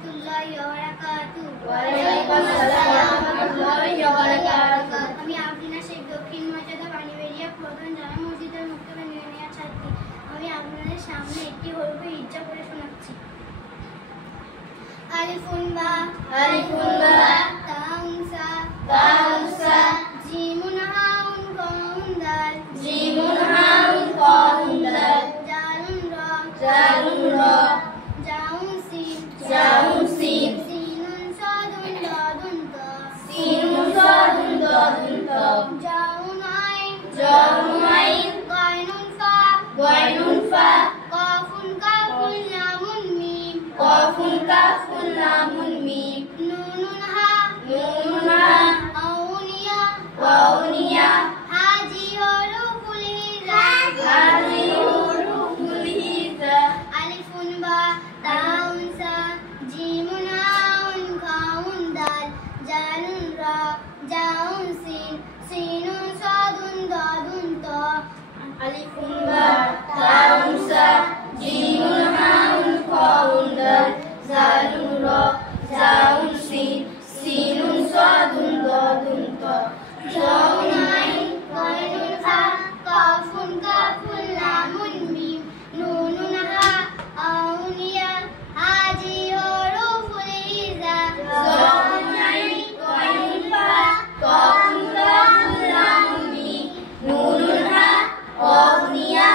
রাহমাতুল্লাহি ওয়া বারাকাতুহু। ওয়ালাইকুম আসসালাম ওয়া রাহমাতুল্লাহি ওয়া বারাকাতুহু। আমি আফরিনা শেখ দক্ষিণ মর্যাদা বাণীবেড়িয়া প্রধান জামে মসজিদের মুক্তবে নিয়ে ছাত্রী। আমি আপনাদের সামনে একটি হরফে হিজ্জা পড়ে শোনাচ্ছি। আলিফুন বা তাউন সা জিমুন হাউন কউন দাল জালুন র জাউন সিন সিনুন সাদুন দাদুন ত জাউন আইন গায়নুন ফা কাফুন কাফুন লামুন মিম নুনুন হা আউনিয়া হাজি হরফুল হিজা আলিফুন বা তাউন সা জিমুন হাউন খাউন দাল জালুন রা জাউন সিন সিনুন সাদুন দাদুন ত আলিফুন বা তাউন সা জিমুন হাউন খাউন দাল জালুন রা জাউন সিন সিনুন সাদুন দাদুন ত জাউন আইন গায়নুন ফা কাফুন লামুন মিম নুনুন হা আউনিয়া হাজি হরফুল হিজা জাউন আইন গায়নুন ফা কাফুন লামুন মিম নুনুন হা আউনিয়া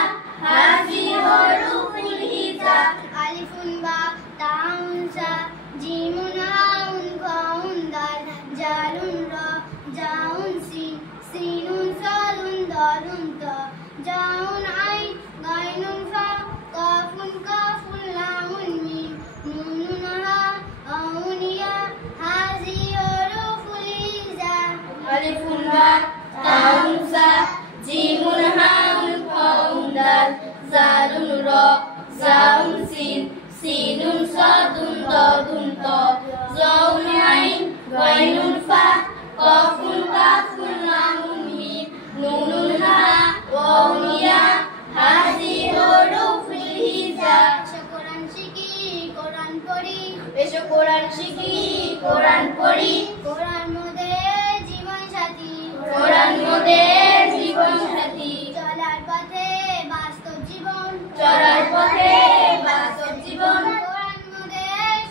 হাজি হরফুল হিজা আলিফুন বা তাউন সা জিমুন হাউন খাউন দাল জালুন রা জাউন সিন সিনুন সাদুন দাদুন ত জাউন আইন গায়নুন ফা কাফুন লামুন মিম নুনুন হা আউনিয়া হাজি হরফুল হিজা আলিফুন বা তাউন সা জিমুন হাউন খাউন দাল জালুন রা জাউন সিন সিনুন সাদুন দাদুন ত জাউন আইন গায়নুন ফা কাফুন লামুন মিম নুনুন হা আউনিয়া হাজি হরফুল হিজা কোরআন শিখি কোরআন পড়ি এসো কোরআন শিখি কোরআন পড়ি কোরআন মধ্যে জীবন সাথী কোরআন মোদের জীবন সাথী চলার পথে বাস্তব জীবন চলার পথে বাস্তব জীবন কোরআন মধ্যে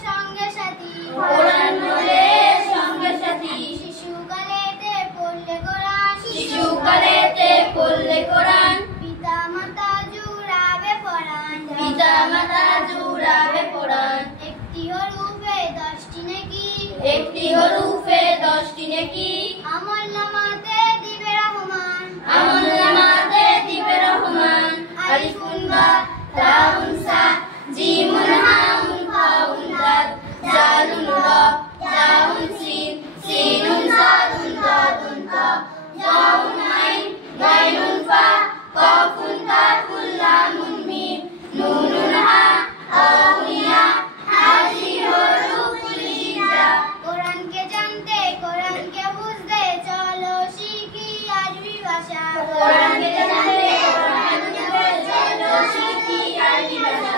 সঙ্গে সাথী কোরআন মোদের সঙ্গে সাথী শিশুকালেতে পড়লে কোরআন শিশুকালেতে পড়লে কোরআন পিতা মাতা জুড়াবে পরাণ পিতা মাতা জুড়াবে পরাণ একটি হরফে 10টি নেকি একটি হরফে 10টি নেকি আমল নামাতে দিবে রহমান আমল নামাতে দিবে রহমান আলিফুন বা তাউন সা জিমুন হাউন খাউন দাল জালুন রা জাউন সিন সিনুন সাদুন দাদুন ত জাউন আইন গায়নুন ফা কাফুন লামুন মিম নুনুন হা আউনিয়া হাজি হরফুল হিজা কোরআনকে জানতে কোরআনকে বুঝতে চলো শিখি আরবি ভাষা কোরআনকে জানতে কোরআনকে বুঝতে চলো শিখি আরবি ভাষা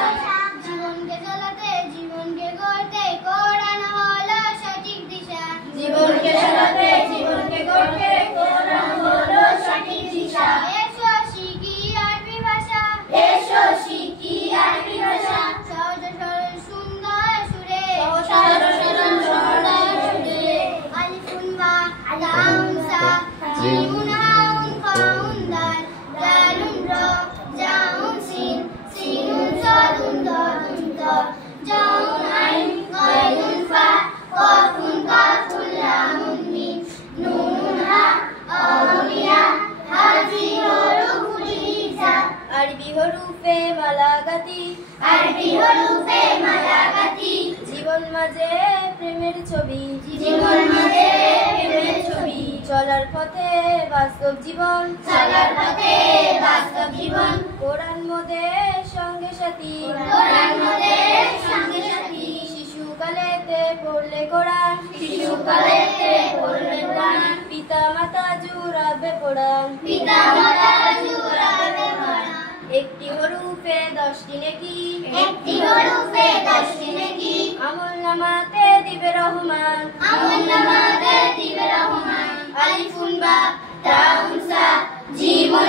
জীবনকে চলাতে জীবনকে গড়তে কোরআন হলো সঠিক দিশা জীবনকে চালাতে জীবনকে গড়তে কোরআন হলো সঠিক দিশা এসো শিখি আরবি ভাষা এসো শিখি আরবি ভাষা সহজ সরল সুন্দর সুরে সরল সুন্দর সুরে আলিফুন বা তাউন সা জিমুন হাউন খাউন দাল জালুন রা জাউন সিন সিনুন সাদুন দাদুন ত জাউন আইন গায়নুন ফা কাফুন লামুন মিম নুনুন হা আউনিয়া হাজি হরফুল হিজা আরবি হরফে মালাগাতি আরবি হরফে মালাগাতি জীবন মাঝে প্রেমের ছবি জীবন মাঝে প্রেমের ছবি চলার পথে বাস্তব জীবন চলার পথে বাস্তব জীবন কোরআন মোদের সঙ্গে সাথী কোরআন মোদের সঙ্গে সাথী শিশুকালেতে পড়লে কোরআন শিশুকালেতে পড়লে কোরআন পিতা মাতা জুড়াবে কোরআন পিতা মাতা জুড়াবে কোরআন একটি হরফে 10টি নেকি একটি হরফে 10টি নেকি আমল নামা জীবন